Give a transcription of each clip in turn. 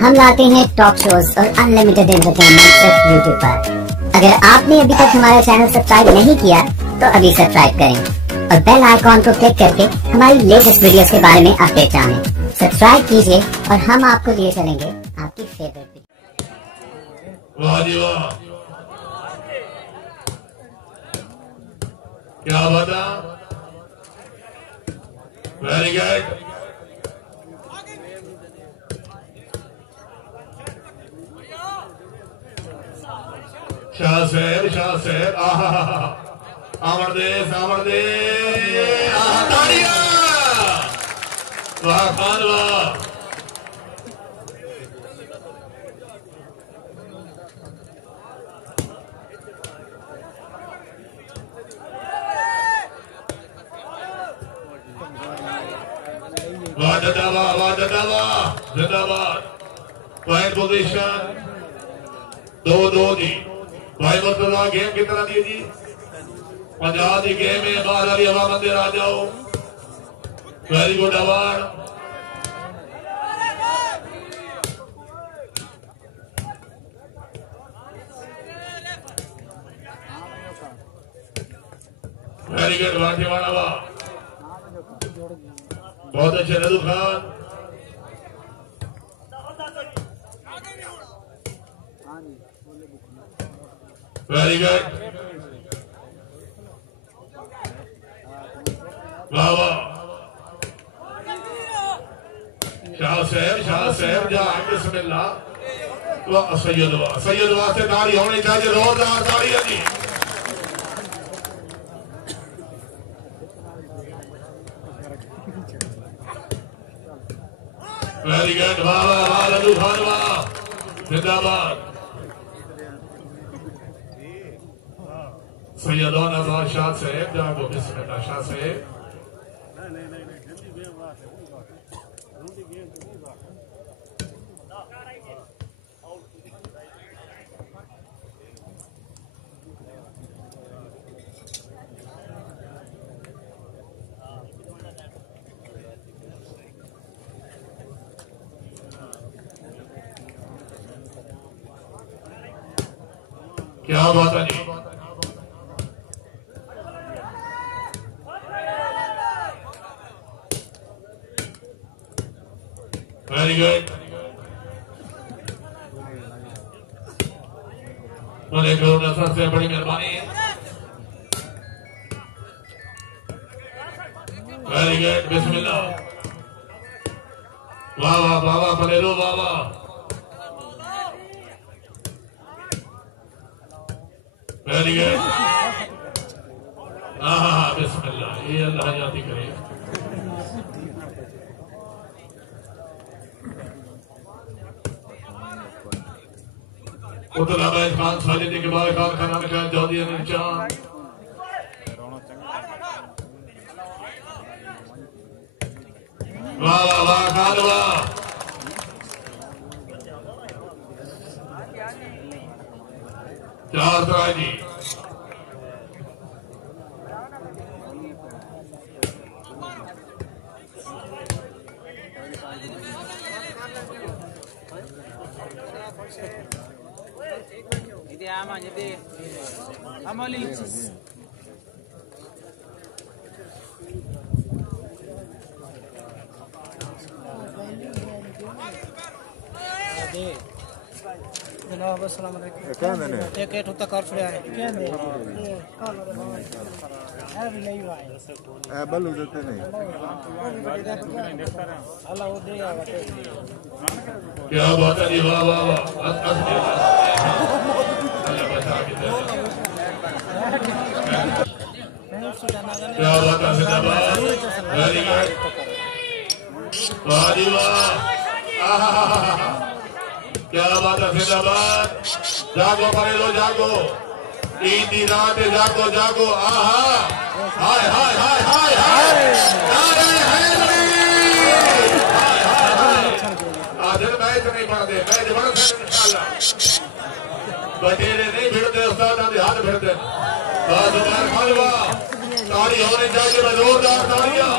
हम लाते हैं top shows और अनलिमिटेड एंटरटेनमेंट सिर्फ यूट्यूब पर। अगर आपने अभी तक हमारा चैनल सब्सक्राइब नहीं किया तो अभी सब्सक्राइब करें और बेल आइकॉन को क्लिक करके हमारी लेटेस्ट वीडियोस के बारे में अपडेट जानें। सब्सक्राइब कीजिए और हम आपको लिए चलेंगे आपकी फेवरेट। वाह जी वाह, क्या बता, वेरी गुड। शाह साहब आमर दे तालियां, वाह खान वाह। जिंदाबाद। पॉइंट पोजीशन 2-2 जी। भाई मुर्तजा गेम की तरह दी जी, पंजाब की गेम में बाहर वाली हवा मंदिर आ जाओ। Very good award. Very good वाटीवाड़ा वाह, बहुत अच्छे रदू खान। वेरी गुड, वाह वाह। शाह साहब जा बिस्मिल्लाह। सैयद वास्ते ताड़ी होनी चाहिए, जोरदार ताड़ी है जी। वेरी गुड, वाह वाह रदू खान वाह, जिंदाबाद। सैयदान आजाद शाह साहब जागो बिस्मिल्लाह। शाह साहब क्या बात है जी। वेरी गुड, सबसे बड़ी मेहरबानी। वेरी गुड, बिस्मिल्लाह। वाह वाह बाबा पलेरो बाबा। वेरी गुड, हाँ बिस्मिल्लाह, ये अल्लाह जाती करे। खान साजिद के बाद खाना में खान जौहरी चांद। वाह वाह वाह खान वाह। चार तराई जी। जनाब अस्सलाम वालेकुम। एक एक तक कर छड़या है क्या दे है भी नहीं हुआ है बल्लू देते नहीं। अल्लाह वो दे आवा। क्या बात है जी, वाह वाह वाह। क्या बात है, जिंदाबाद। वेरी गुड, वाह जी वाह। क्या बात है, जिंदाबाद। जागो परेलो जागो, ईद की रात जागो जागो। आहा हाय हाय हाय हाय हाय, आधे मैच नहीं बढ़ते, मैच बढ़ते इंशाल्लाह। बटेरे नहीं भिड़ते, उस्ताद हाथ भिड़ते। ताड़ी होनी चाहिए, जोरदार ताड़ियां।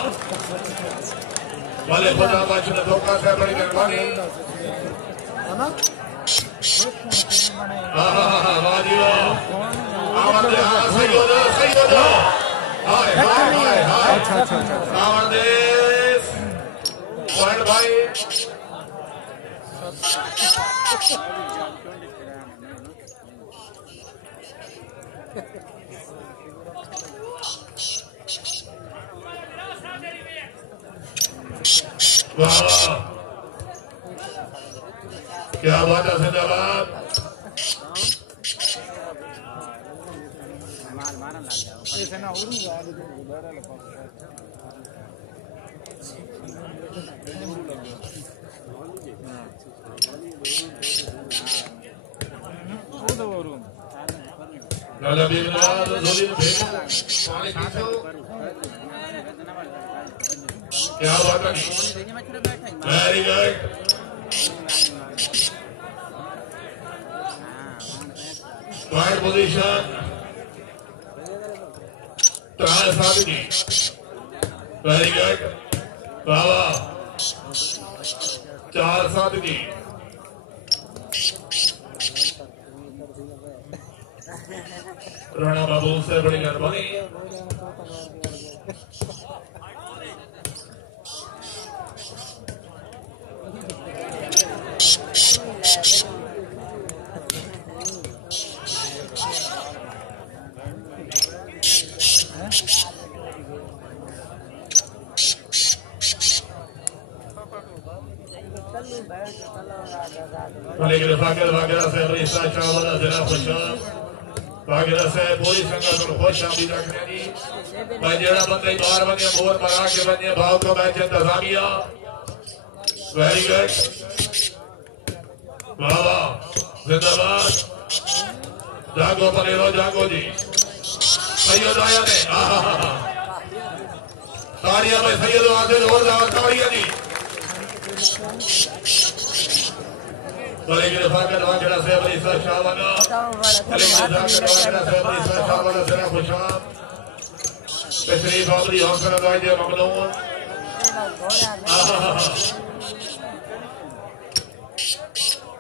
भले खुदा बख्श ने धोखा से बड़ी मेहरबानी। वाह जी वाह आवर दे सही हो जाओ हाय हाय हाय हाय अच्छा आवर दे पॉइंट भाई वाह क्या बात है जिंदाबाद लाला बिगनाद जोलिन भेज पानी पीछो क्या बात है वेरी गुड पॉइंट पोजीशन ट्राई साधनी वेरी गुड बाबा 4 साधनी राणा बाबू से बड़ी मेहरबानी वगैरह से रिश्ता चावला जिला खुशाब वगैरह से पूरी संगत को खुश आमदीद रखने की मैं जेड़ा बंदे बाहर बने मोर मरा के बने भाव को मैच इंतजामिया वेरी गुड बाबा जिंदाबाद जागो पनेरो जागो जी सैयद आया ने ताड़ियां में सैयद आते जोरदार ताड़ियां जी Baligir Fakat Wagera Sebri Sashavana Baligir Fakat Wagera Sebri Sashavana Sera Khushab Pesri Fabri Hasan Adwaide Mamnoon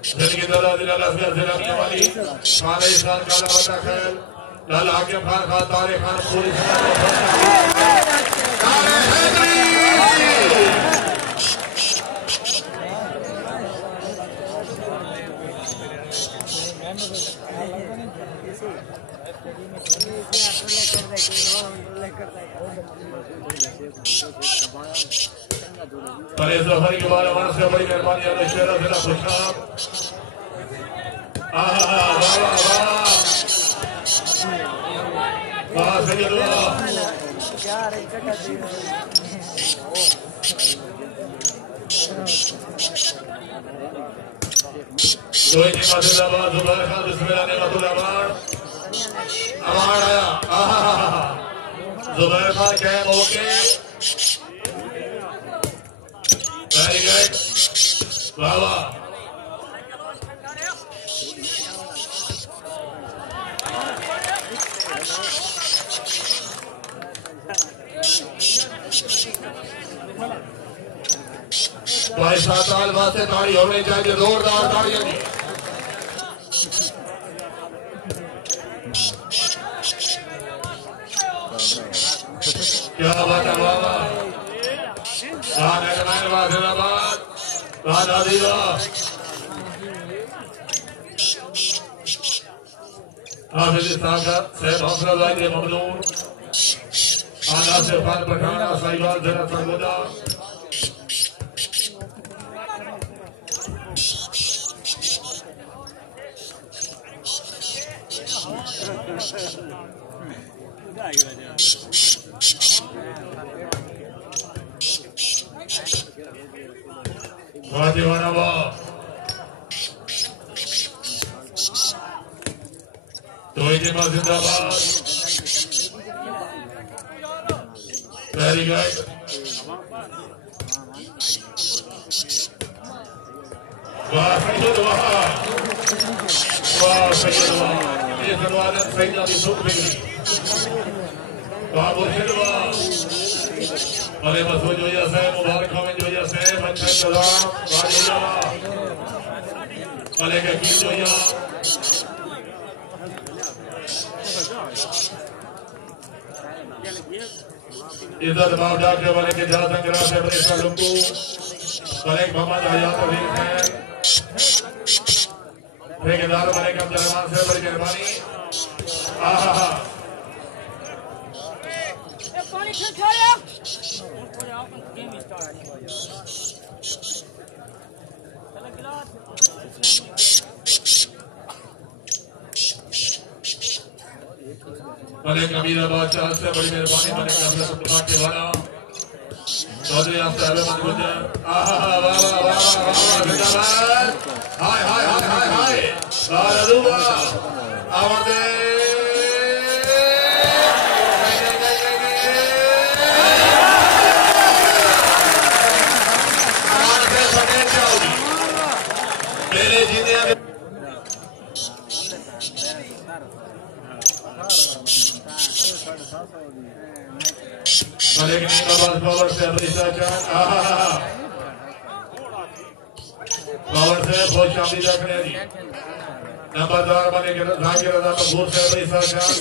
Zindagi Dala Dila Lasgar Zila Miyawali Khan Ihsan Kala Bata Khail Lala Hakim Khan Khan Tariq Khan Puri Paresh Zafar के बारे में से बड़ी मेहरबानी है शेरा जिला खुशाब वाह वाह सैयद कोई जी मजिदाबाद जुबैर खान बिस्मिल्लाह नेमतुल्लाबाद अवार्ड आया जुबैर खान कैम ओके वेरी गुड बाबा भाई साताल वास्ते ताड़ी होनी चाहिए जोरदार ताड़ियां जी क्या बात है बाबा जिंदाबाद आजादीदा हाफिज साहब सैयद हौसला वाहिद ममनून आला से फान पठाना साहिवाल जरा सरगोदा वाजीवाना वाह तोइजिमा जिंदाबाद वेरी गुड वाह सैयद वाह सैयद वाह ये सलवानत सैयद अली सुख बिगड़ी वाह मुर्शिद वाह अरे मसूद जो जैसे मुबारक हमें जो जैसे बच्चे सलाम वाजीवाना मलिक हकीम भैया इज्जत बावडा के वाले के जहां संग्रह से बड़े सालुकू मलिक मोहम्मद हयात अली खैर ठेकेदार मलिक अब्दुल रहमान से बड़ी मेहरबानी। आहा मलिक अमीराबाद चाह से बड़ी मेहरबानी। मलिक अब्दुल के वाला चौधरी आफ्ताब अहमद गुजर। आहा वाह वाह वाह वाह जिंदाबाद। हाय हाय हाय हाय हाय बालूबा आवाज़े मेरे जीने मलिक नीमाबाद पावर से अमरीशा चांद। पावर से बहुत शामिल रखने जी नंबरदार मलिक जाकिर रजा कपूर से अमरीशा चांद।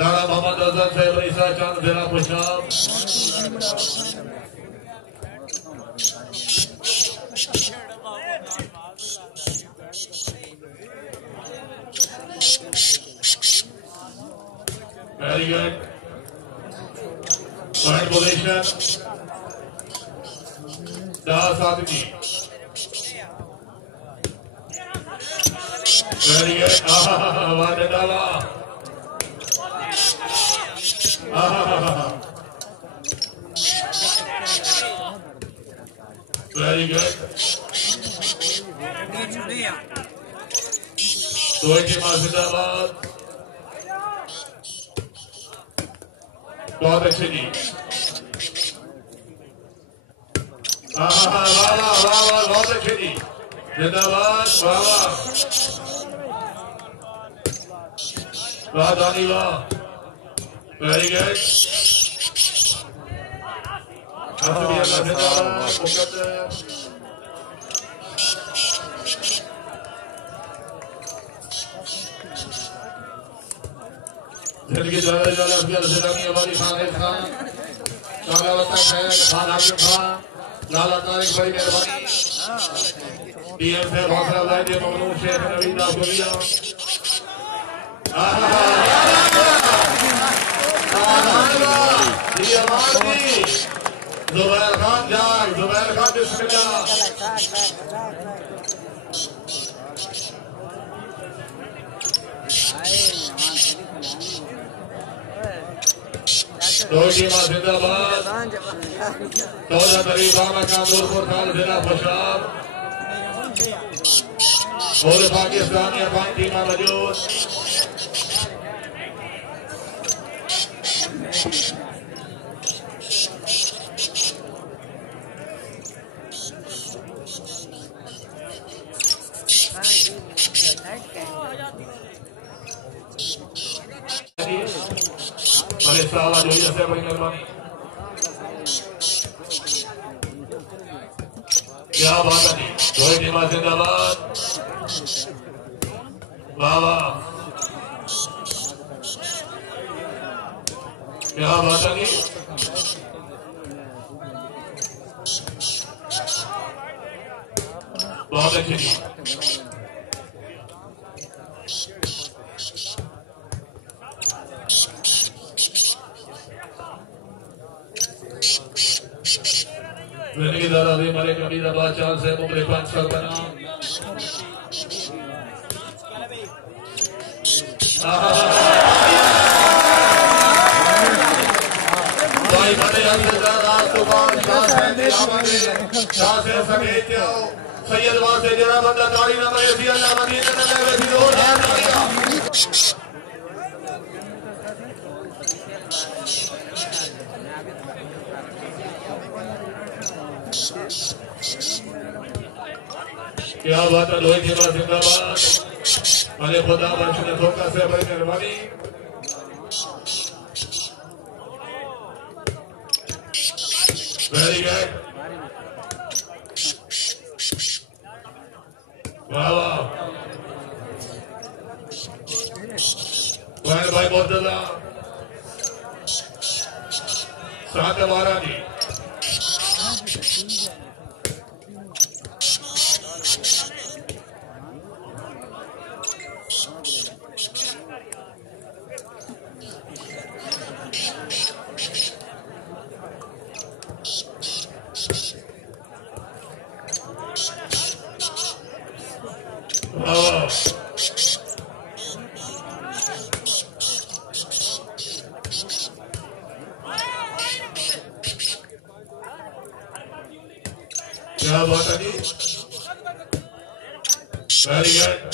राणा मोहम्मद अजहर से अमरीशा चांद जिला पुशाब। वेरी गुड पॉइंट पोजीशन 10 आदमी। वेरी गुड वाह डाला वेरी गुड। दो टीम जिंदाबाद बहुत अच्छे जी। वाह वाह वाह वाह बहुत अच्छे जी जिंदाबाद। वाह वाह वाह दानी वाह वेरी गुड। जिंदगी ज्यादा हमारी खान काला बता खान आगे खान लाला तारिक बड़ी मेहरबानी। डीएम से हौसला लाइए ममनून शेख नवीन दासुरिया। जुबैर खान जाग जुबैर खान बिस्मिल्लाह। दो टीमा जिंदाबाद। 14 तारीख कानूरपुर खान जिला पुशाब और पाकिस्तानी अफगान टीमा मौजूद। से बड़ी मेहरबानी। क्या बात है जी दो टीमा जिंदाबाद। वाह वाह क्या बात है जी। बहुत अच्छी जी। मलिक अमीराबाद चांद से उम्र 5 साल बना। भाई बड़े सैयद वासे जरा बंदा ताड़ी ना मरे सी अल्लाह मदीना में वैसी जोर है क्या बात है। लोही टीमा जिंदाबाद। अरे खुदा बख्श ने धोखा से बड़ी मेहरबानी। वेरी गुड वाह वाह भाई मुर्तजा 7-12 जी। क्या बात है जी, वेरी गुड।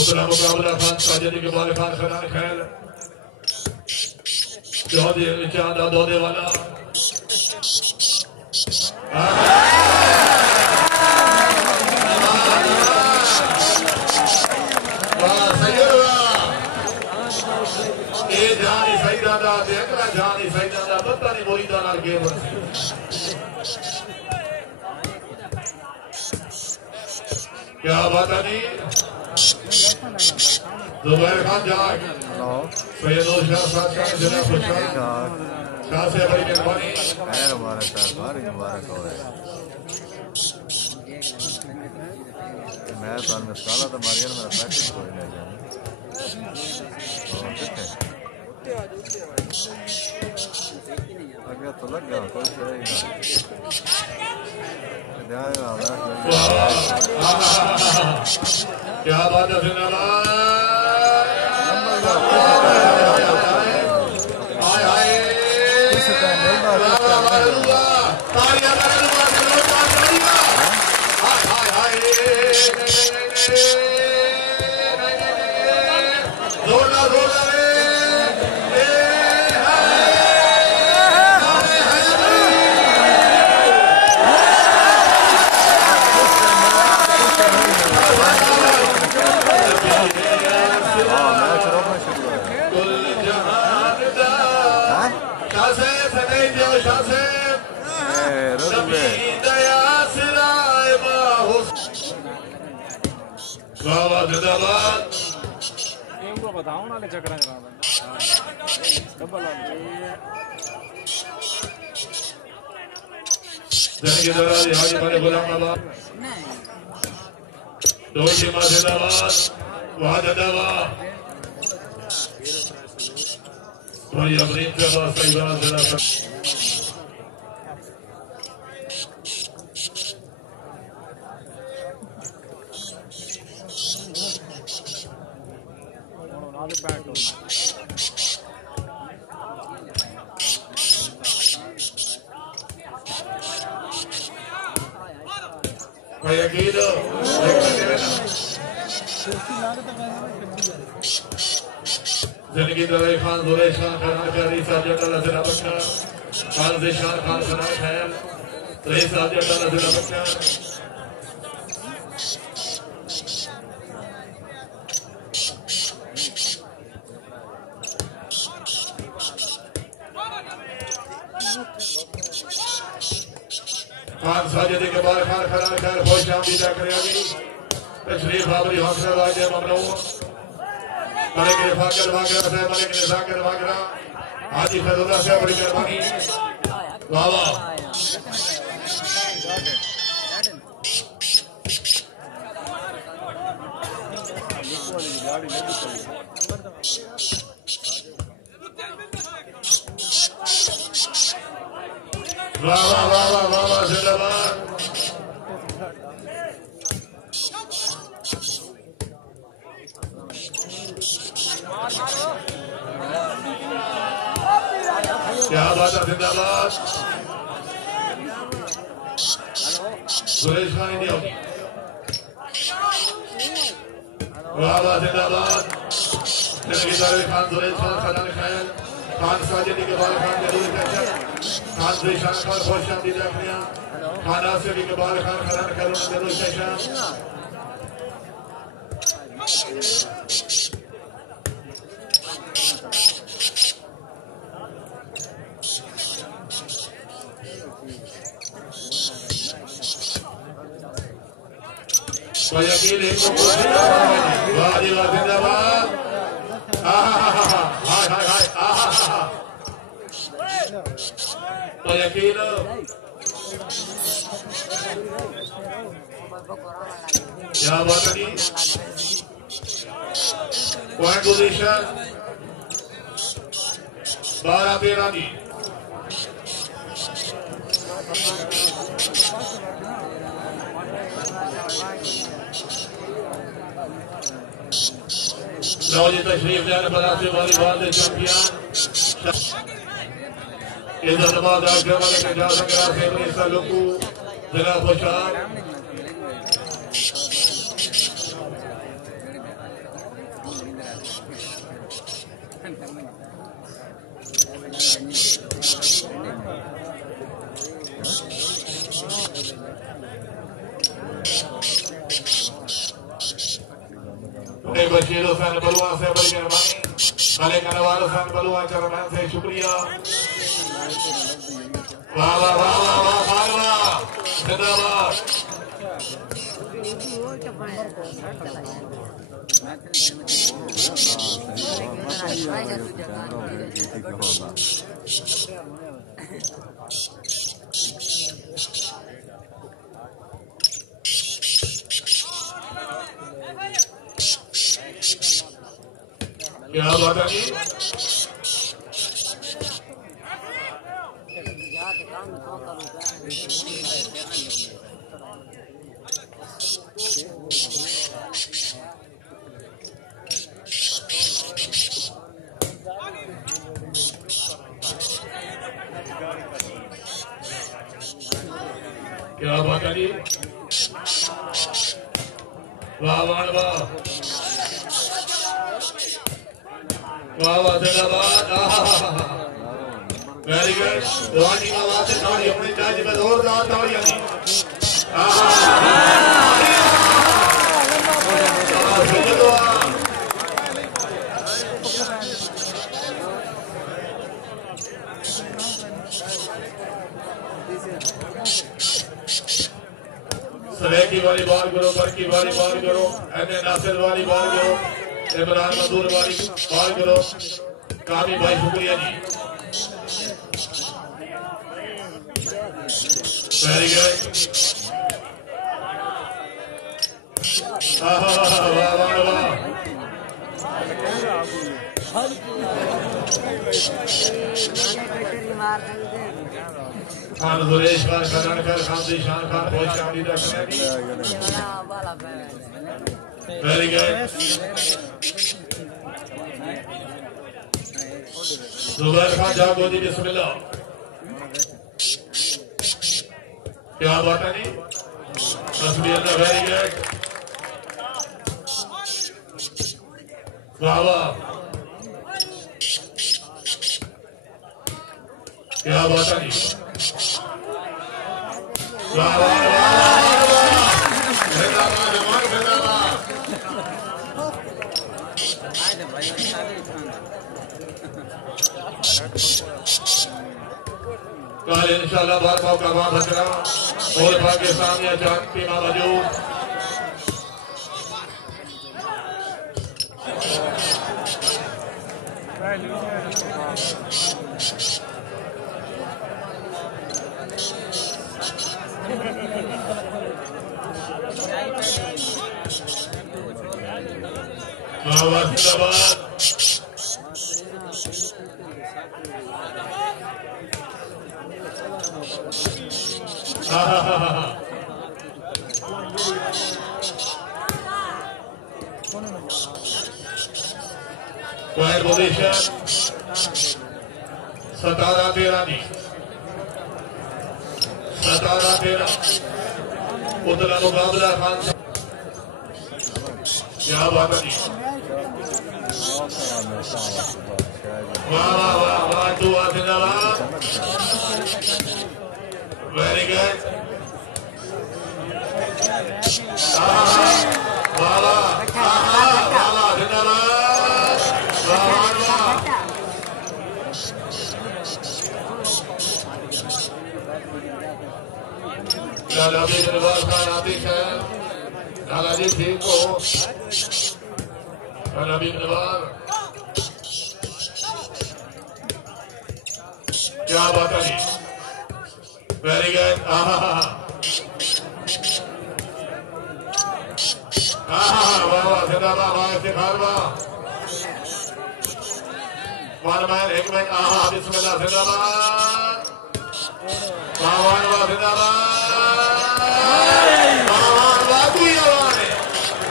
उतना मुकाबला खान साजिद के बाद खान खरान खैल चौधरी चांदा दौदे वाला क्या बात है जी, जुबैर खान जाग सैयद शाह साहब का जनाब खुशहाल शाह से बड़ी मेहरबानी मुबारक साहब मुबारक हो मैं तो मिसाला तो मारिया मेरा प्रैक्टिस कोई नहीं जाने अगर तो लग गया कोई सही क्या बात है जिंदाबाद हाय हाय बताओ ना चक्कर जिंदगी दौरे खान जोरे शाह खान आचारी साजिद अल्लाह बख्शा खान से शाह खान सना खैर रईस साजिद अल्लाह बख्शा खान साजिद के बाद खान खरा खैर खुश आमदीदा करेगी तशरीफ आवरी हौसला वाजे ममनू मलिक रिफाकत वागरा साहब मलिक निजाकर वागरा हाजी फैजुल्लाह साहब बड़ी मेहरबानी वाह वाह वाह वाह वाह वाह वाह वाह जिंदाबाद क्या बात है जिंदाबाद सुरेश खान इंडिया वाह वाह जिंदाबाद जिंदगी दारे खान सुरेश खान खजान खैर खान साजिद के बाद खान जरूर खान से शान खान खुश आमदीदा खान आसिफ के बाद खान खजान खैर जरूर कोई अकेले वाह जी वाह जिंदाबाद हाय हाय हाय कोई अकेले क्या बात है पॉइंट पोजीशन 12-13 की लो जी तशरीफ लाने बनाते वॉलीबॉल के चैंपियन इधर बाद आगे वाले के जा सकता है मिनिस्टर लोकू जिला खुशाल बशीर हुसैन बलुआ से बड़ी मेहरबानी मलिक अनवार हुसैन बलुआ चेयरमैन से शुक्रिया वाह वाह वाह वाह वाह वाह जिंदाबाद क्या बात है जी क्या बात है जी वाह वाह वाह वाह वाह जिंदाबाद वेरी गुड रोहानी आवाज से ताड़ी अपने चार्ज में जोरदार ताड़ियां सलेह की वाली बॉल करो बर की वाली बॉल करो एम नासिर वाली बॉल करो इमरान मजदूर वाली बॉल करो कामी भाई शुक्रिया जी वेरी गुड वाह वाह वाह खान सुरेश खान खननकर खान दिशान खान बहुत शानदार करेगी वेरी गुड जुबैर खान जागोदी बिस्मिल्लाह क्या बात है जी तस्वीर में वेरी गुड वाह वाह क्या बात है जी वाह वाह कल इंशाल्लाह बार मौका वहां बचना और पाकिस्तान या चांद की मौजूद जिंदाबाद पॉइंट पोजीशन 17-13 की 17-13 उतला मुकाबला खान क्या बात है वाह वाह वाह वाह दुआ जिंदाबाद वेरी गुड वाह वाह अभी निर्वाल खान आती है लालाजी ठीक हो अभी निर्वाल क्या बात है वेरी गुड वाह वाह जिंदाबाद वाह इफ्तिखार वाह वन मैन एक मैन बिस्मिल्लाह जिंदाबाद वाह वाह वाह जिंदाबाद वाह कोई आवाज है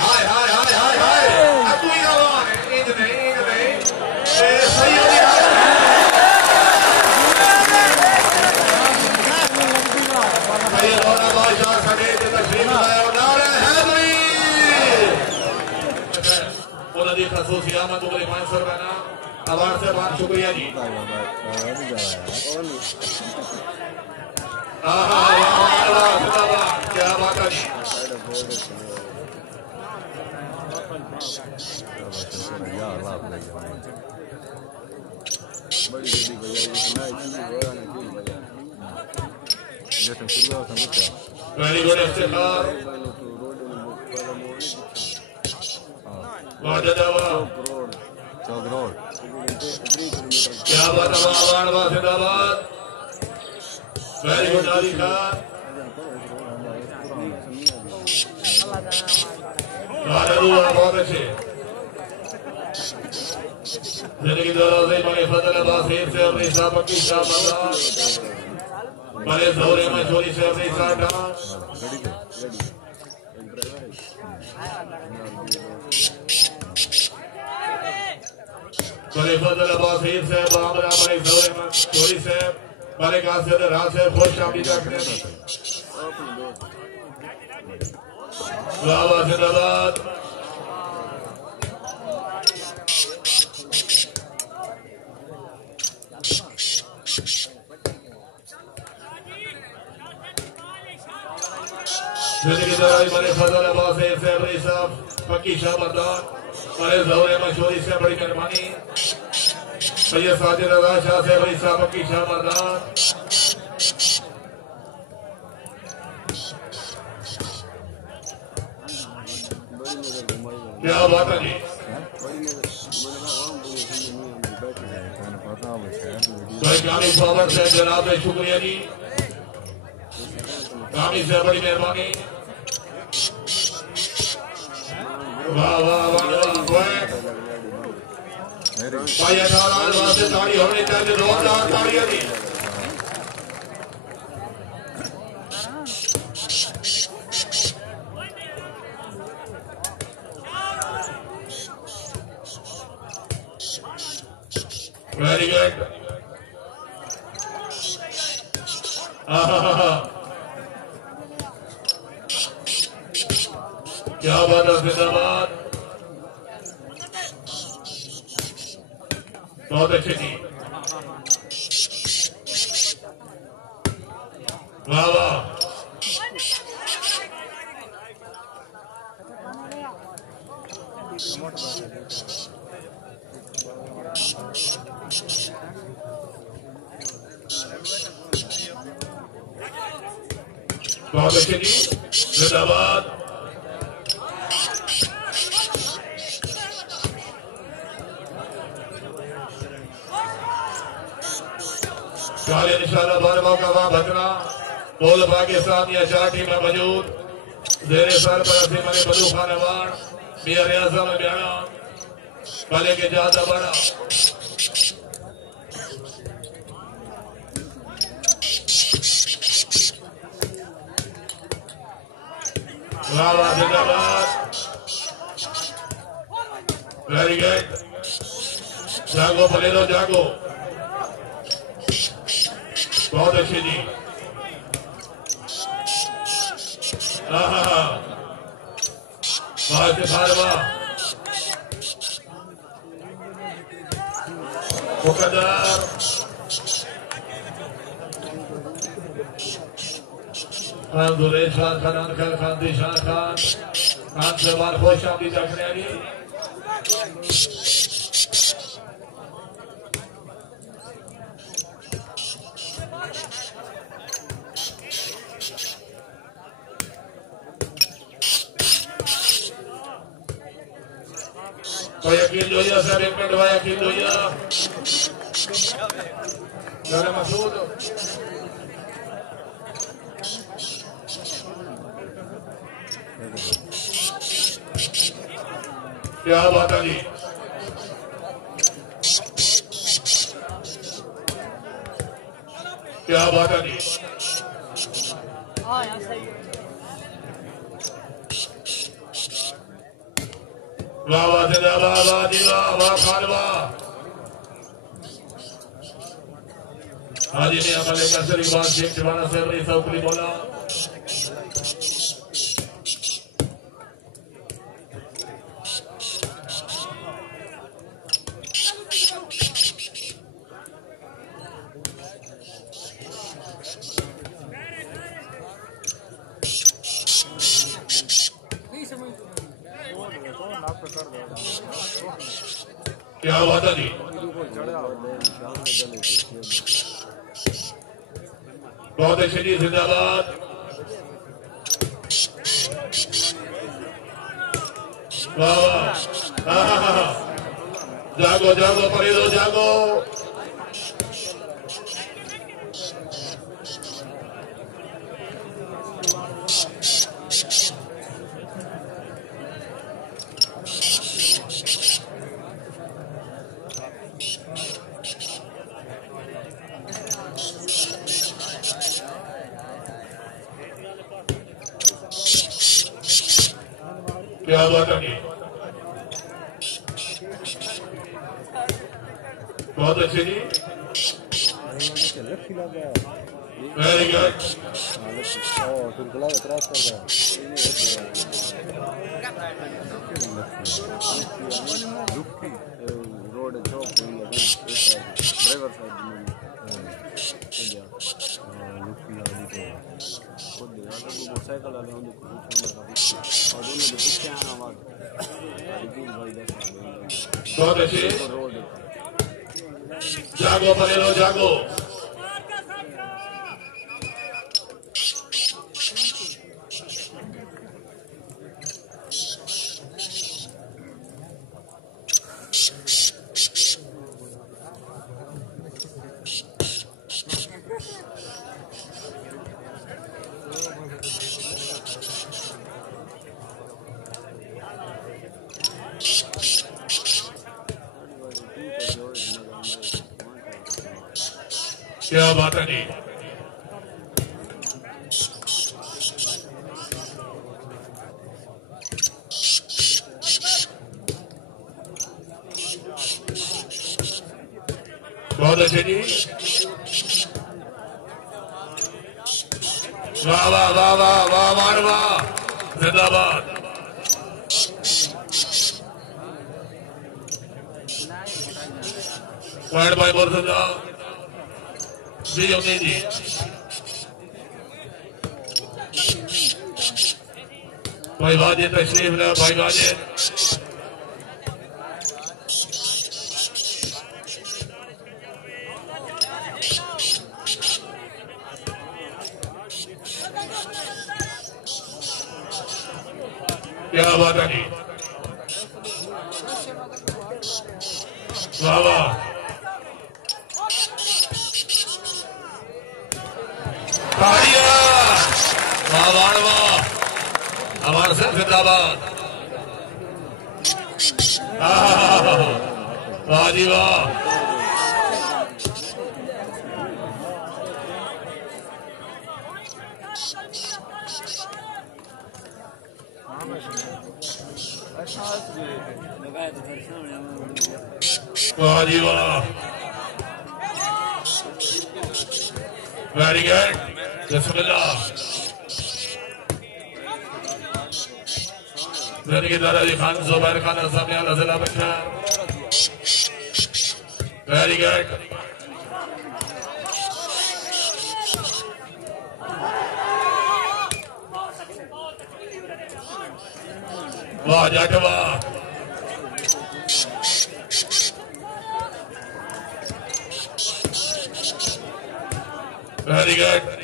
हाय हाय हाय हाय हाय कोई आवाज है इंज नहीं सही हो गया भाई दोनों बादशाह खड़े थे तशरीफ लाए और नारे हैदरी बोला दी खसूसी आमद उगले 500 रुपए ना अवार्ड से बहुत शुक्रिया जी क्या बात है वेरी गुड इफ्तिखार क्या बात है अवार्ड जिंदाबाद वेरी गुड अली खान बहुत अच्छे जिंदगी दौरान बड़े फजल बासीर से अपनी साहब की शाह बड़े दौरे में चोरी से अपनी साठ बड़े फजल बासीर से बाबरा बड़े दौरे में चोरी से बड़े कासिर रात से खुश शामिल रखने वाह जिंदाबाद जिंदगी दौरान बड़े फजल बासीर से अपनी साहब पक्की शाह बरदार बड़े दौरे में चोरी से बड़ी मेहरबानी सैयद साजिद रजा शाह से बड़ी साहब पक्की शाह बरदार क्या बात है जी कामी पावर से जनाब शुक्रिया जी कामी से बड़ी मेहरबानी वाह वाह वाह भाई 18 से ताड़ी होनी चाहिए जोरदार ताड़ियां दी वेरी गुड क्या बात है जिंदाबाद बहुत अच्छे जी वाह वाह बहुत अच्छे जी जिंदाबाद काले निशाना बारवा का वहां भजना बोल पाकिस्तान या 4 टीमें मौजूद जेरे सर पर असीम अली बलू खान अवार्ड मियां रियाज़ में बयान भले के ज्यादा बड़ा वाह जिंदाबाद वेरी गुड जागो बलेरो जागो बहुत अच्छे जी मुकद्दर खान खान खान दिशान खान से बार खुश आमदीद रखने वाली तो यकीन जो है सर एक मिनट भाई यकीन जो है जरा मसूद क्या बात है जी क्या बात है जी वाह वाह जिंदाबाद वाह जी वाह वाह खान वाह हाजी ने अमल कसर इकबाल शेख दीवाना से बड़ी सौकरी बोला क्या बात है जी बहुत अच्छे जी जिंदाबाद वाह वाह जागो जागो परेदो जागो क्या बात है बहुत अच्छे जी वेरी गुड बहुत अच्छे जागो परेलो जागो क्या बात है जी बहुत अच्छे जी वाह वाह वाह वाह वाह वाह वाह जिंदाबाद पॉइंट भाई बोल सकता जी उन्हीं जी भाई वाजिद तशरीफ ले भाई वाजिद क्या बात है जी वाह वाह हमारे से जिंदाबाद वाह जी वाह वाह जी वाह वेरी गुड बिस्मिल्लाह दादाजी खान जुबैर खान जिला बख्तर वेरी गुड वाह जट वाह वेरी गुड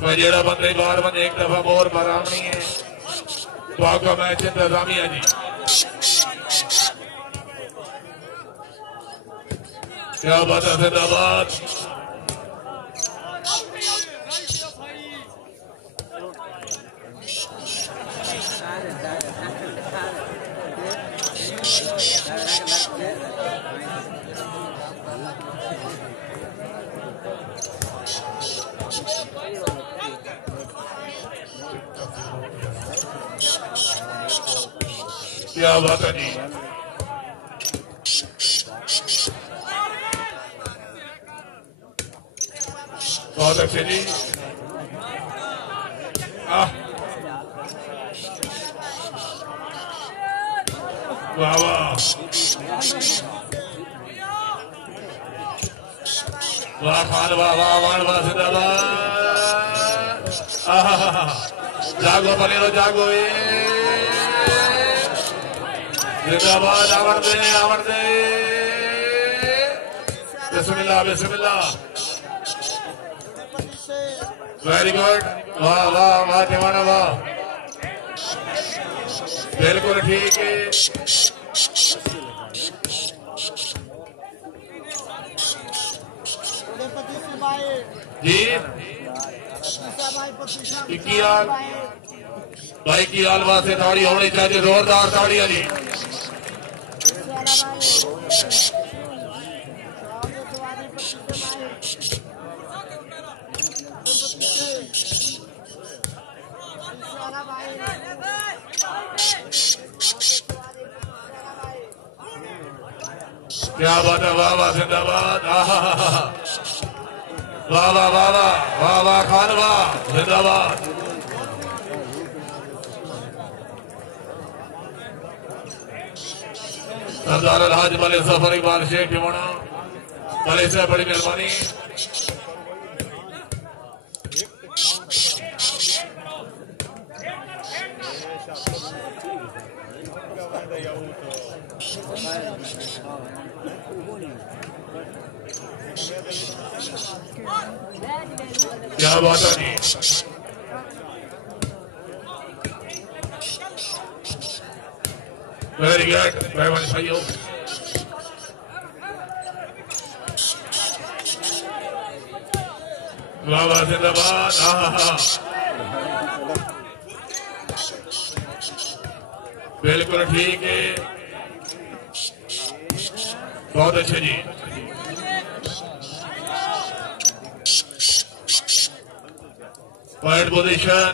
जेड़ा बंदे बार बंदे एक दफा मोर बरामनी है तो आपका मैच इंतजामिया जी क्या बात है जिंदाबाद। क्या बात है जी। बहुत अच्छे जी। वाह वाह वाह खान वाह वाह वाह वाह जिंदाबाद। जागो बनेरो जागो जिंदाबाद। आवड़ दे बिस्मिल्लाह बिस्मिल्लाह। वेरी गुड वाह वाह वाह दीवाना वाह बिल्कुल ठीक है जी। भाई की हाल वास्ते ताड़ी होनी चाहिए जोरदार ताड़ियां जी। क्या बात है वाह वाह जिंदाबाद। वाह वाह वाह वाह वाह वाह खान वाह जिंदाबाद। सरदार अलहाज मलिक सफर इकबाल शेख भिवाना मलिक से बड़ी मेहरबानी। क्या बात है जी। वेरी गुड मेहरबानी भाइयों। वाह वाह जिंदाबाद। बिल्कुल ठीक है बहुत अच्छे जी। पॉइंट पोजीशन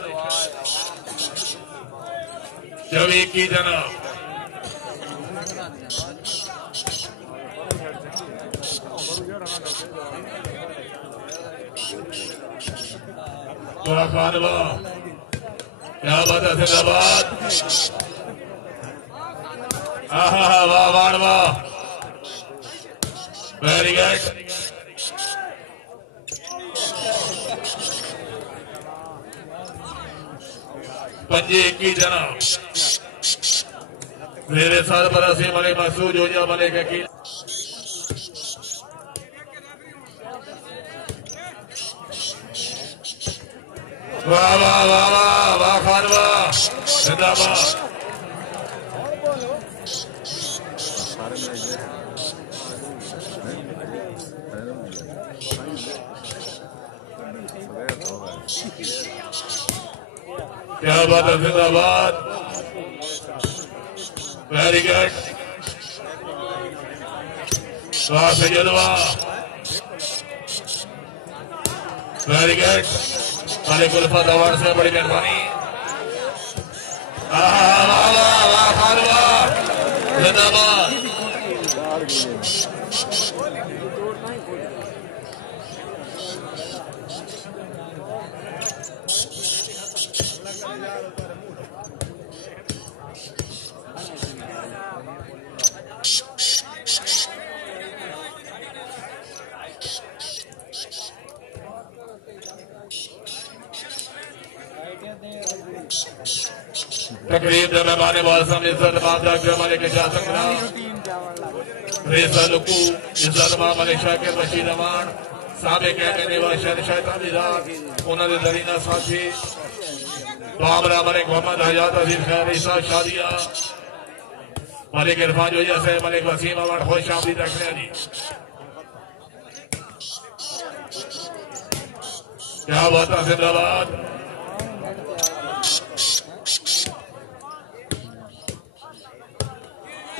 जवी की जनाब। वाह खान वाह क्या बात है जिंदाबाद। वाह वाह वाह वेरी गुड। पंजे की जनाब मेरे साथ बरासी मले मसूद जोजा मले की वाह वाह वाह वाह वाह खान वाह जिंदाबाद। क्या बात है जिंदाबाद। वेरी गुड वाह सैयद वाह वेरी गुड। मालिक उल्फत अवार्ड से बड़ी मेहरबानी। वाह वाह वाह खान वाह जिंदाबाद। तकरीब में मेहमान वालसम इज्जत मामला मलिक जा सकता रेसा लुकू इज्जत मलिक शाकिर रशीद अमान साबे कहते ने वाशद शैतान दी रात उन्होंने दरीना साथी बाबरा मलिक मोहम्मद हयात अजीज खैर ईसा शादिया मलिक इरफान जोया से मलिक वसीम अवार्ड खुश आमदीद रखने जी। क्या बात है जिंदाबाद।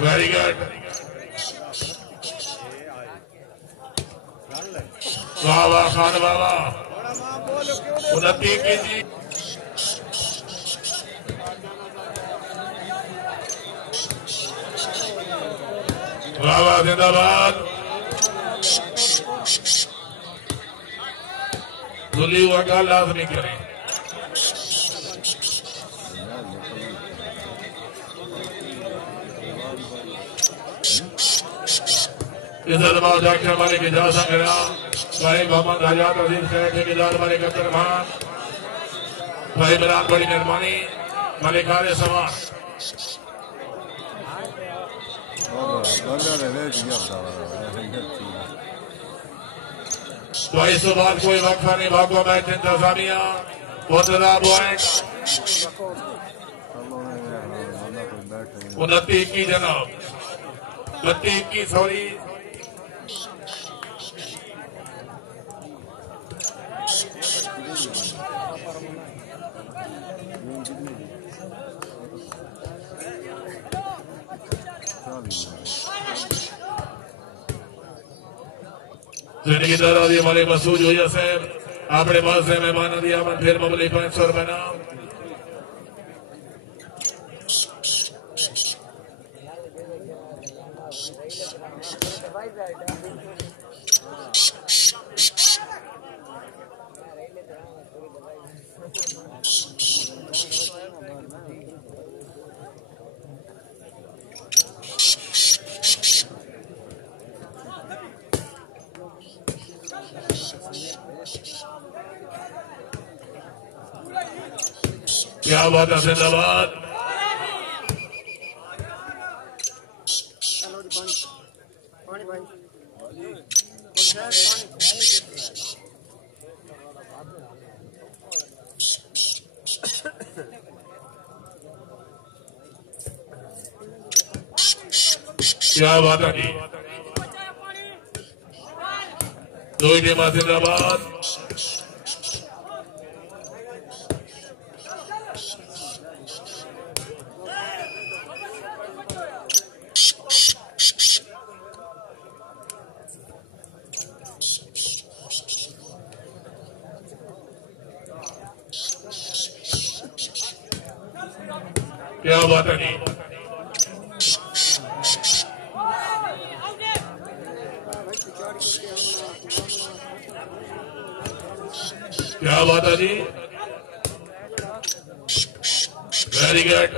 Very good. वाह वाह खान बाबा 29 केजी। वाह वाह जिंदाबाद। धुली हुआ का लाजमी करें। इधर डॉक्टर मालिक इजाजत करा भाई मोहम्मद हयात अजीज खैर ठेकेदार मालिक अब्दुर्रहमान भाई इमरान बड़ी मेहरबानी मालिक आले सवार तो इस बात कोई वक्फा नहीं भागो मैच इंतजामिया मुतला पॉइंट 29 की जनाब 32 की सॉरी। जिंदगी दादा दी हमारे मसूद हुई साहब अपने पास से मेहमान दिया मन फिर ममली 500 रुपए नाम। क्या बात है जिंदाबाद। क्या बात है जी। दो टीम जिंदाबाद। क्या बात है जी। क्या बात है जी। Very good.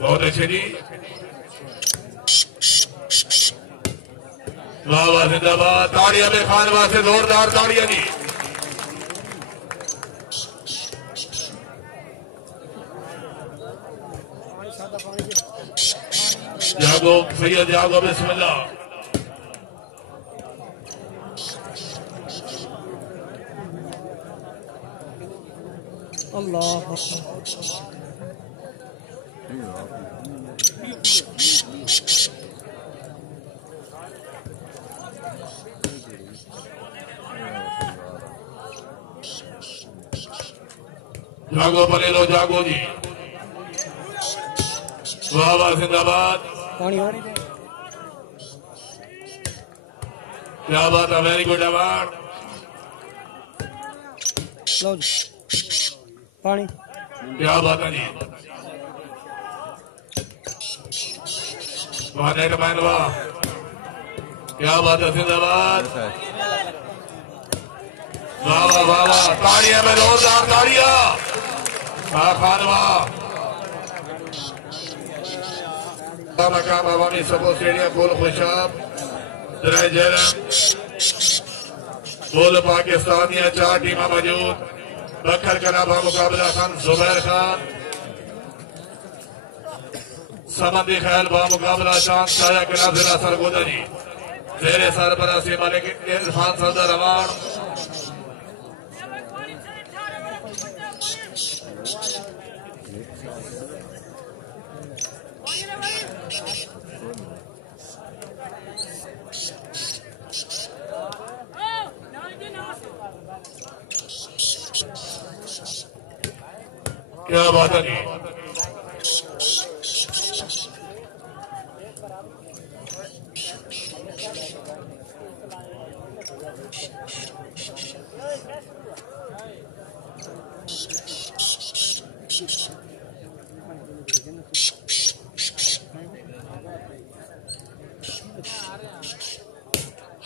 बहुत अच्छे जी। वाह वाह जिंदाबाद। ताड़ियां में खान वास्ते जोरदार ताड़ियां जी। जागो सैयद जागो बिस्मिल्लाह। अल्लाह जागो भले लो जागो जी। वाह वाह जिंदाबाद। क्या बात है। Very good award. लो जी पानी। क्या बात है जी। वाह नेट मैन वाह। क्या बात है जिंदाबाद। वाह वाह वाह वाह। ताड़ियां में जोरदार ताड़ियां। वाह खानवा। मकाम अवामी सपो स्टेडियम गोल खुशाब जराए जयराम गोल पाकिस्तानिया 4 टीम मौजूद। बखर का नामा मुकाबला खान जुबैर खान समंदी खैल बा मुकाबला चांद शाया के नाजिला सरगोदनी जेरे सरबरासी मलिक इरफान सदर अवार्ड क्या बात है जी।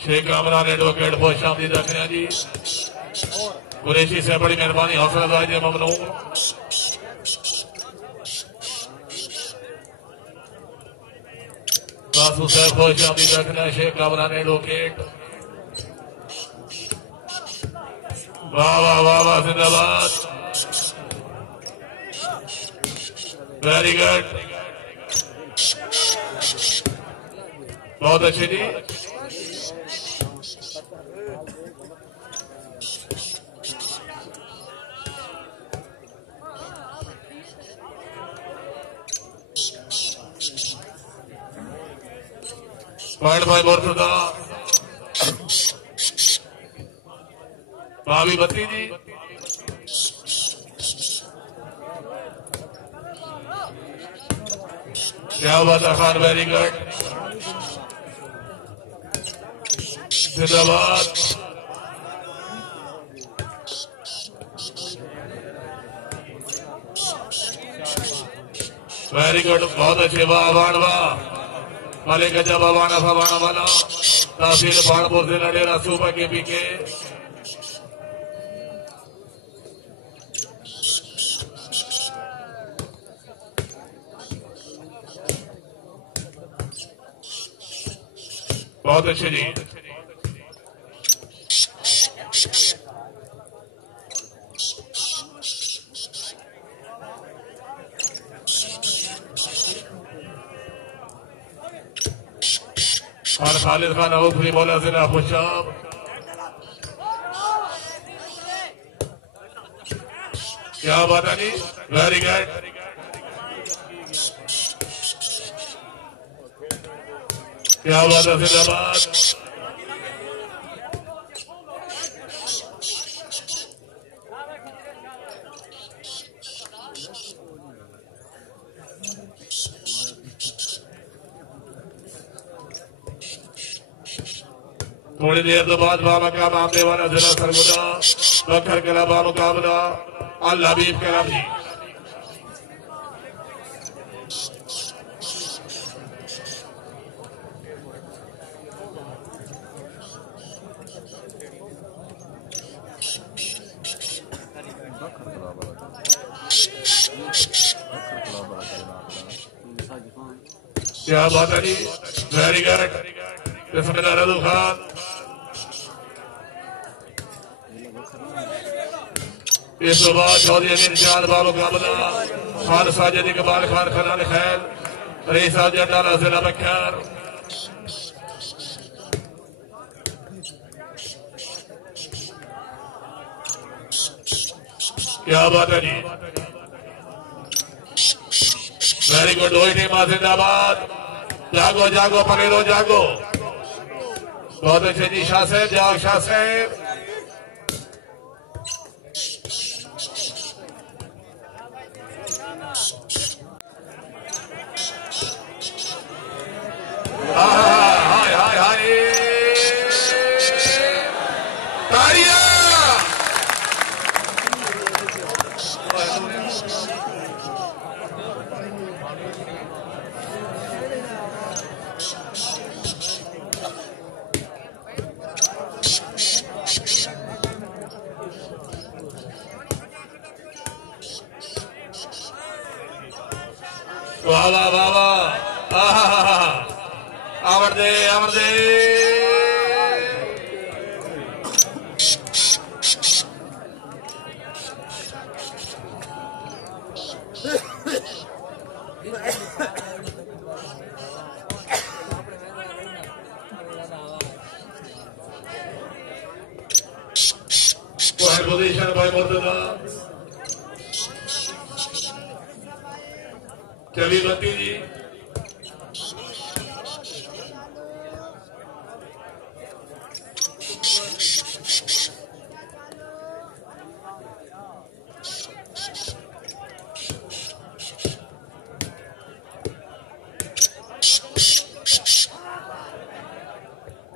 शेख कामरान एडवोकेट बहुत शामदीद रखने हैं जी। कुरैशी से बड़ी मेहरबानी हौसला अफजाई ममनून। कासू साहब बहुत शामदीद रखने हैं शेख कामरान एडवोकेट। वाह वाह वाह वाह जिंदाबाद वेरी गुड बहुत अच्छे जी। पॉइंट बाय मुर्तजा भाभी बत्ती जी। क्या बात है खान वेरी गुड जिंदाबाद वेरी गुड बहुत अच्छे वाह वाण वाह माले गजा बावाना फवाना वाला तहसील बाणपुर से लड़ेरा सूबा के पीके बहुत अच्छे जी। और खालिद खान अबूफरी मौला जिला खुशाब क्या बात है जी वेरी गुड क्या बात है जिंदाबाद थोड़ी देर तो बाद बामकाम आमने वाला जिला सरगुजा बखर कला बामुकाबला अल हबीब कलाम जी। क्या बात है जी वेरी गुड बिस्मिल्लाह रजू खान इस बाद चौधरी अमीन चांद बाबू काबला खान साजिद इकबाल खान खनान खैल रईस जंडाला जिला बख्यार क्या बात है जी वेरी गुड वही टीम जिंदाबाद जागो जागो पकड़ो जागो बहुत अच्छे जी शाह साहब जाग शाह साहब हाय हाय हाय तारिया वाह वाह वाह वाह आवड़ दे आवड़ दे Point position by Murtada. चली बत्ती जी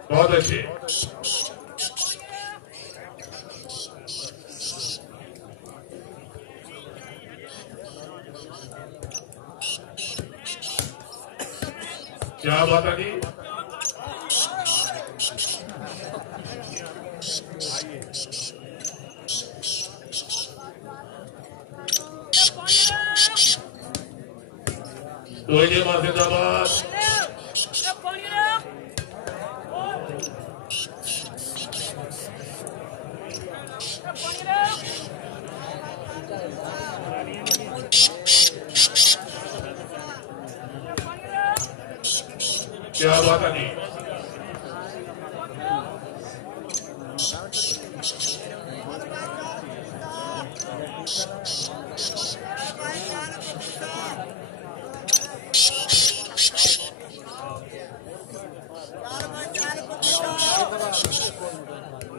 बहुत अच्छे क्या बात है जी रोहित जिंदाबाद क्या बात है जी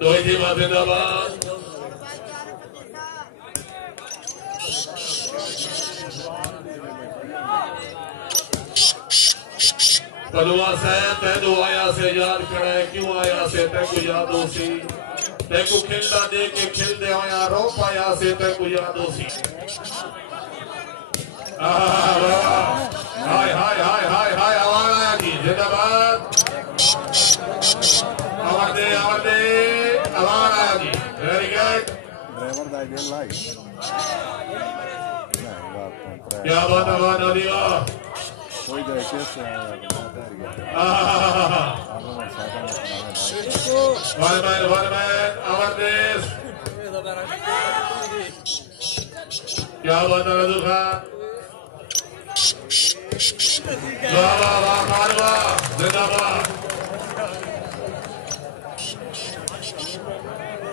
रोहित जिंदाबाद पलुआ से तैनू आया से याद करे क्यों आया से तैको यादो सी तैको खिलदा दे के खिल दे आया रो पाया से तैको यादो सी हाय हाय हाय हाय हाय आवाज आया जी जिंदाबाद आवाज दे आवाज आया जी वेरी गुड ड्राइवर दा गेल लाइक क्या बात आवाज आ रही है कोई देखे से one man, our days. क्या बात है रजू खान वाह वाह मारवा जिंदाबाद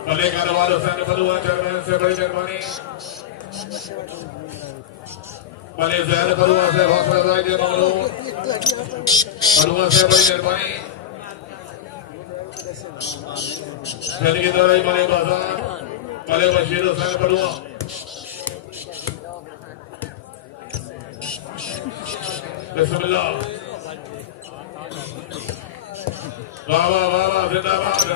भले घर वालों से बलुआ चेयरमैन से बड़ी मेहरबानी भले जहर बलुआ से हौसला अफजाई के मामलों बलुआ से बड़ी मेहरबानी शनि की तरह भले बाजार भले बशीर हुसैन बलुआ बिस्मिल्लाह वाह वाह वाह वाह जिंदाबाद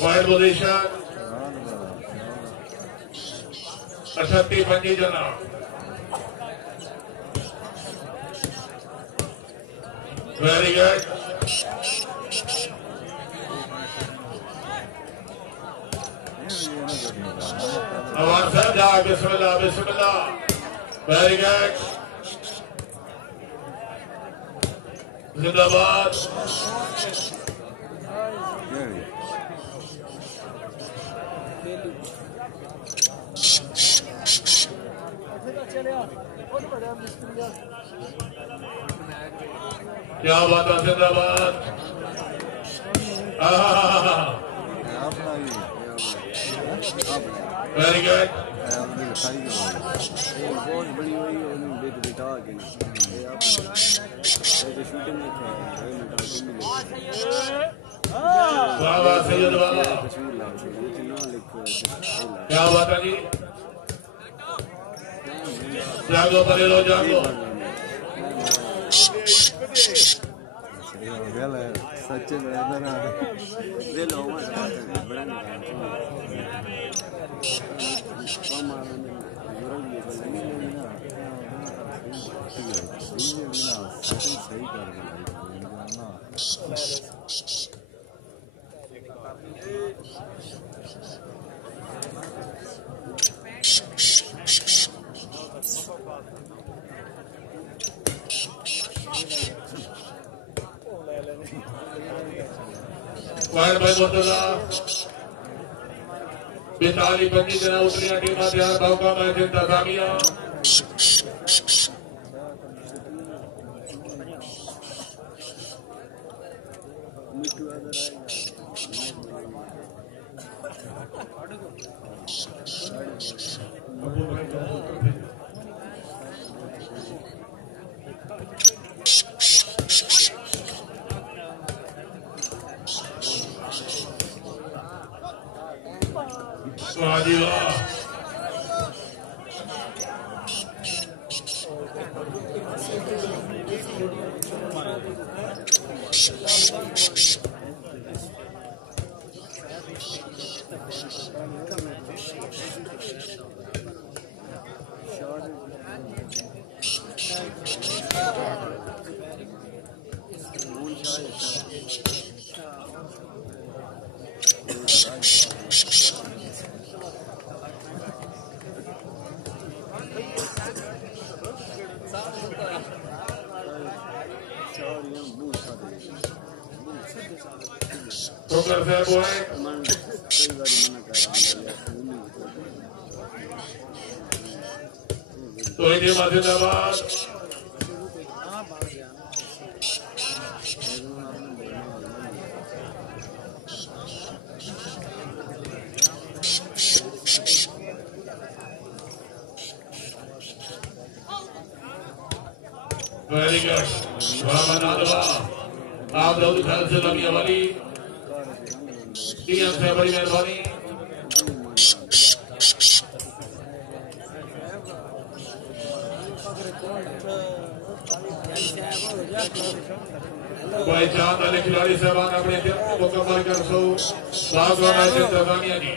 पॉइंट पोजीशन 38-25 जना वेरी गुड आवाज सर जा बिस्मिल्लाह बिस्मिल्लाह वेरी गुड जिंदाबाद क्या बात है जिंदाबाद वेरी गुड वाह वाह सैयद बाबा क्या बात है जी जागो बरेलो जागो सच्चे बड़ा सही कर पॉइंट बाय मुर्तजा 42-25 जना उतरिया टीम तैयार मौका मैच इंतजामिया जिंदाबाद वेरी गुड आप लोग घर से लगी वाली टीम से बड़ी मेहरबानी भाई चांद वाले खिलाड़ी साहबान अपने मुकम्मल कर सो मैच इंतजामिया जी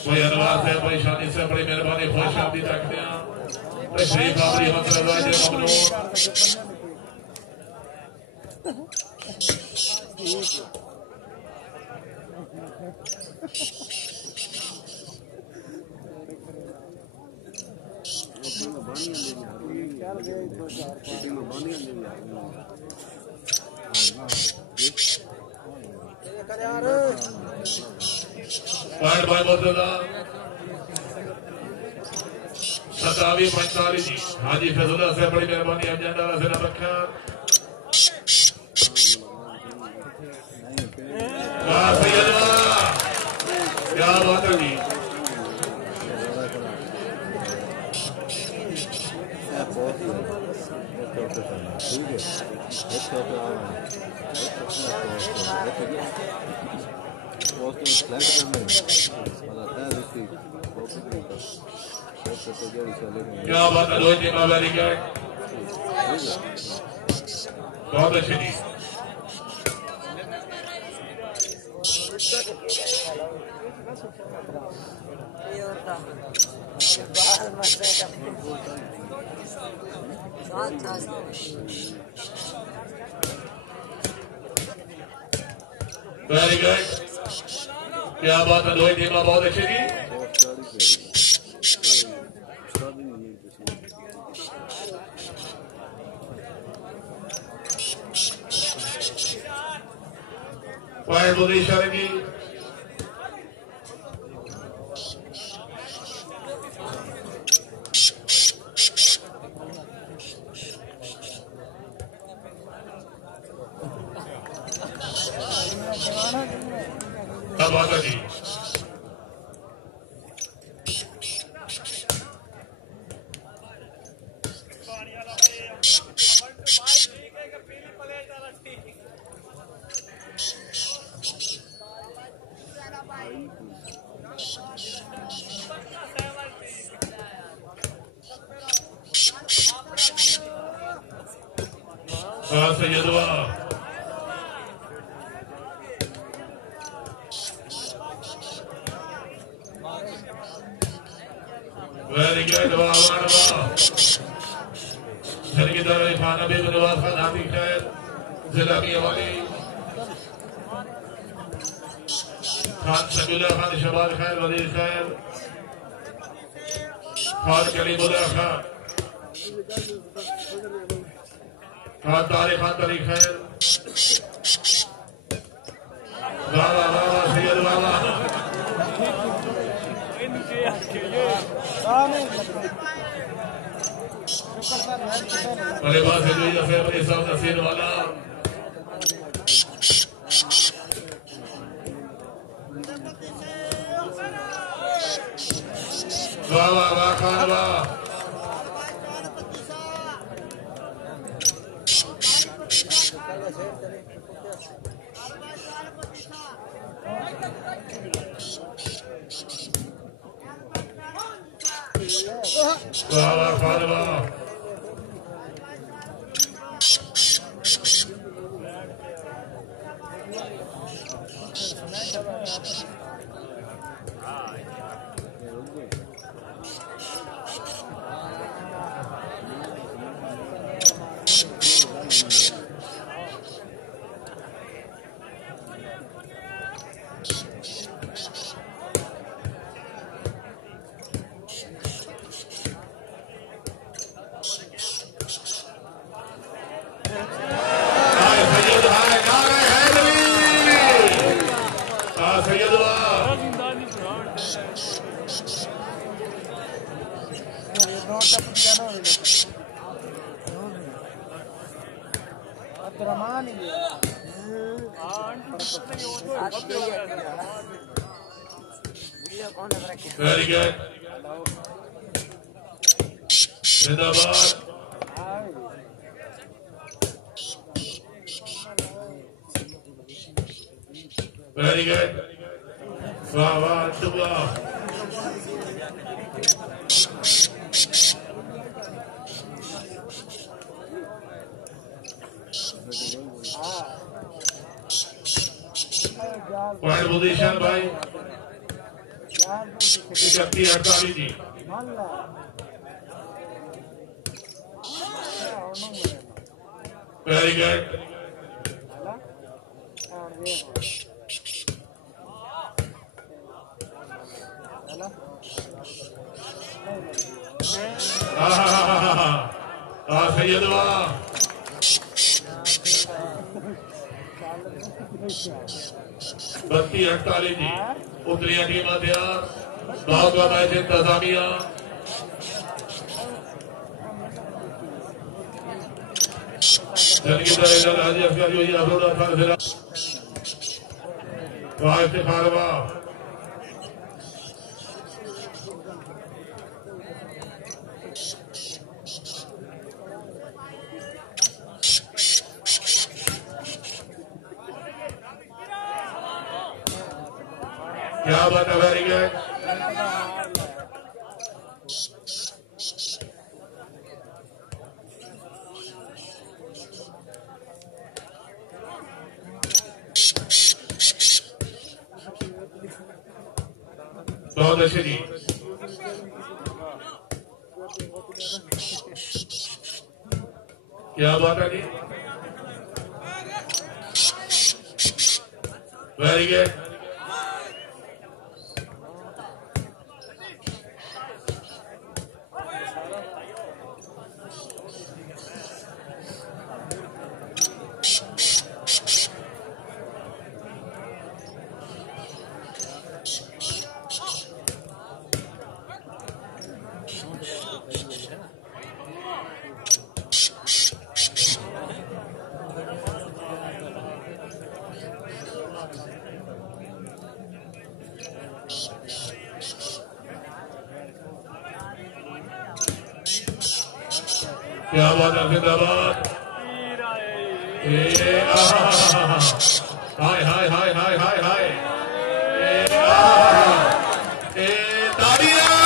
भाई अनवार से भाई शादी से बड़ी मेहरबानी खुश आमदीद रखते हैं तशरीफ आवरी हौसला ममनून पॉइंट बाय मुर्तजा 27-45 जी हाजी फैजुल्लाह से बड़ी मेहरबानी एजेंडा से न रखा क्या बात है जी क्या बात है रोहित जी वेरी गुड बहुत अच्छी जी वेरी गुड क्या बात है रोहित जी बहुत अच्छी जी पॉइंट बोली इशारे की बात जी सैयदवा वेरी गुड वाह की तरह खाना भी नवाज खान हाथी खैर जिला मियावाली खान समीउल्लाह खान शबाज खैर वजीर खैर खान कलीमुल्लाह खान खान तारिक खैर वाह वाह वाह सैयद वाह बड़े बात है जो ये अपने साहब नसीर वाला वाह वाह वाह खान वाह वाह वाह खान वाह Very good. Zindabad. Very good. Wow, wow, Dubla. Point position by 31-48 ji. Very good. Syed वाह 32-48 जी। उतरिया टीम तैयार बहुत का मैच इंतजामिया जनकी दरेजा हाजी अफजल जो अबरूदा था जिला वाह इफ्तिखार वाह क्या बात है वेरी गुड बहुत अच्छे जी क्या बात है जी वेरी गुड क्या बात है जिंदाबाद हाय हाय हाय हाय हाय हाय तालियां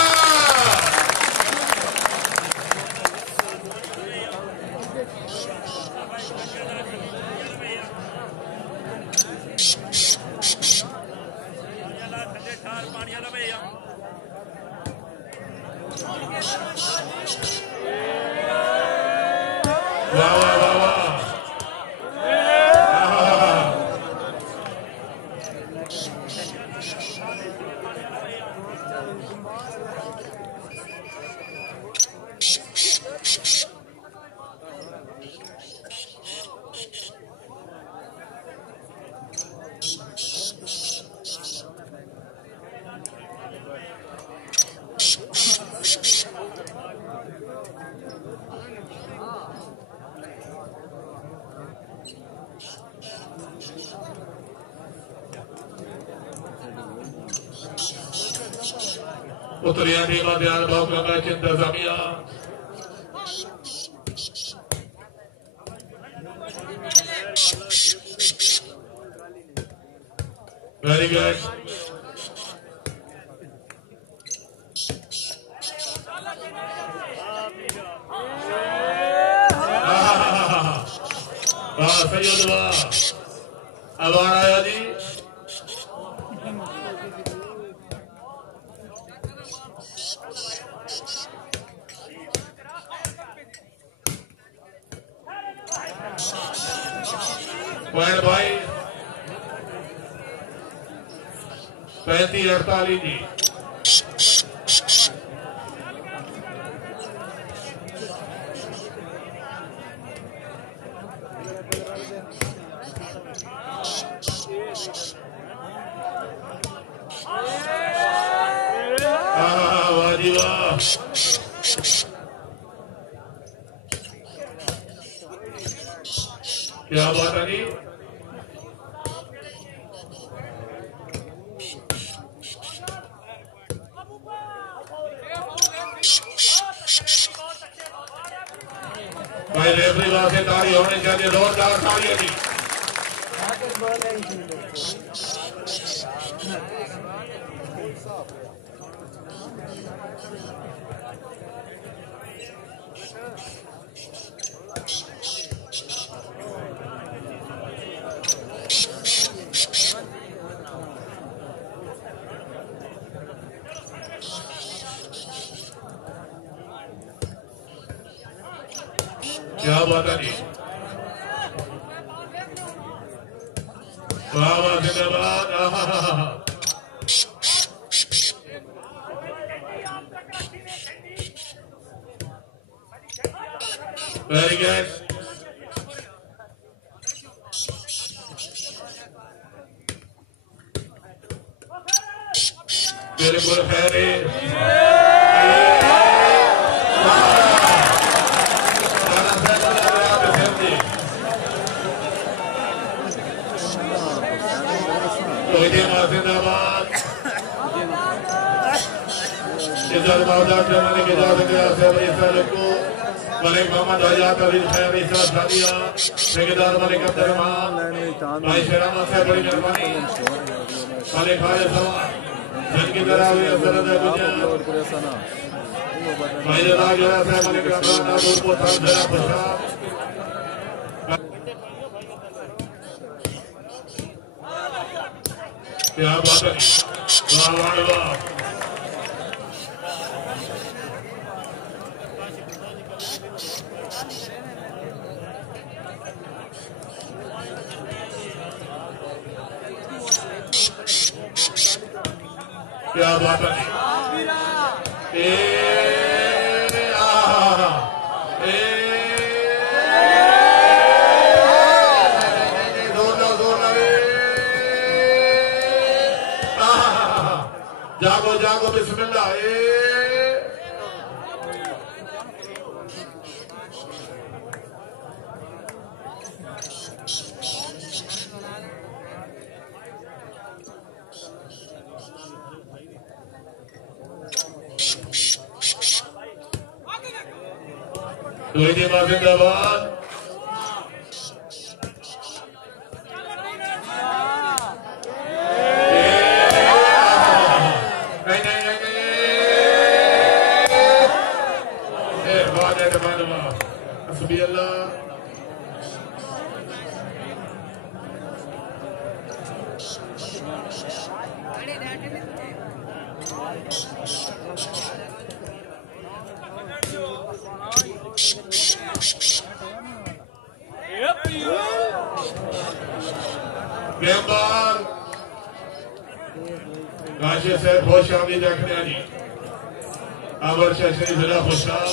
वाह वाह वाह वाह उतरिया टीम ध्यान भाव का मैच इंतजामिया वेरी गुड सही अब आया जी पॉइंट भाई 35-48 जी क्या बात है जी भाई रेफरी वास्ते ताली होनी चाहिए जोरदार तालियां जी क्या बात है जी वाह वाह जिंदाबाद वेरी गुड बिल्कुल खैर जिंदाबाद इज्जत मौला जमाने के जात के आसरे को मलिक मोहम्मद आजाद अली खैर इसा सादिया ठेकेदार मलिक अब्दुल रहमान भाई शरामा से बड़ी मेहरबानी मलिक खालिद सवार जिनकी तरह हुई असरत है गुजर भाई जनाब जरा से मलिक रहमान नादूर को थान जरा प्रसाद क्या बात है वाह वाह वाह क्या बात है जागो जागो बिस्मिल्लाह जिंदाबाद मेहमान गाजी से खुश आमदी देखने जी अमर शरीफ जिला खुशाब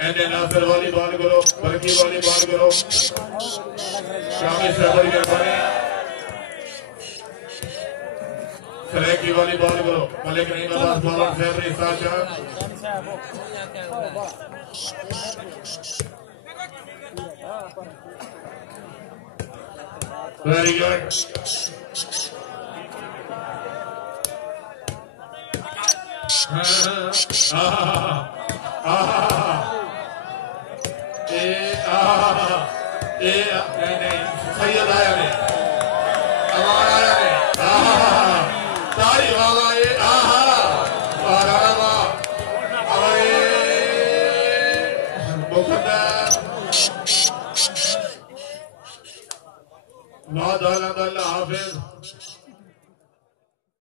एने नासिर वाली बाल करो बरकी वाली बाल करो शामी से बड़ी मेहरबानी सरेकी वाली बाल करो मलिक नईम अब्बास मौलाना फैबरी साशा Very good. सैयद आया ने अमान आया ने तारी वाला ये हाफिज